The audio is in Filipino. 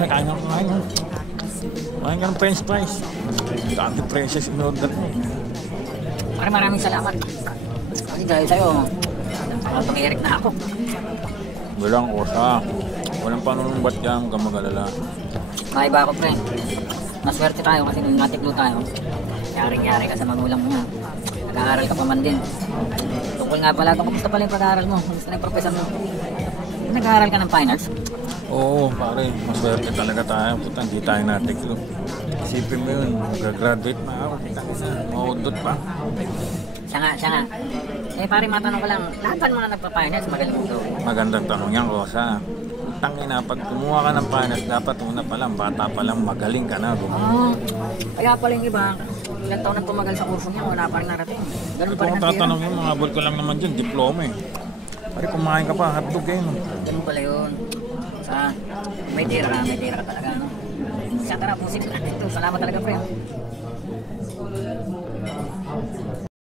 Pare, kain ka kumain. Kumain ka ng french fries. Dati precious in order mo. Pare, maraming salamat. Kasi dahil sa'yo, tumirik na ako. Walang kosa. Walang panunumbat dyan, huwag kang mag-alala. Maiba ako, pre. Maswerte tayo kasi nung natiklo tayo. Yaring-yari ka sa magulang mo na. Nag-aaral ka pa man din. Tukol nga pala ito, kumusta pala yung pag-aaral mo? Kumusta na yung professor mo? Nag-aaral ka ng fine arts? Oo, pare. Maswerte talaga tayo. Puta, hindi tayo natiklo. Isipin mo yun, mag-graduate na ako. Maudot pa. Siya nga. Eh pare, matanong ko lang, lahat pa mga nagpa-finance magaling mo daw. Magandang tanong yan, Kosa. Tangina, pag kumuha ka ng finance, dapat una pa lang, bata pa lang, magaling ka na. Kaya pala yung iba, ilang taon na tumagal sa kurso niya, wala pa rin narating. Ganun pa rin Kung ang tira. tatanong yun, mga abol ko lang naman dyan, diploma eh. Pare, kumain ka pa, hotdog eh. No? Ganun pala yun. May tira ka talaga, no? Siya, tara, pusik natin ito. Salamat talaga, pre.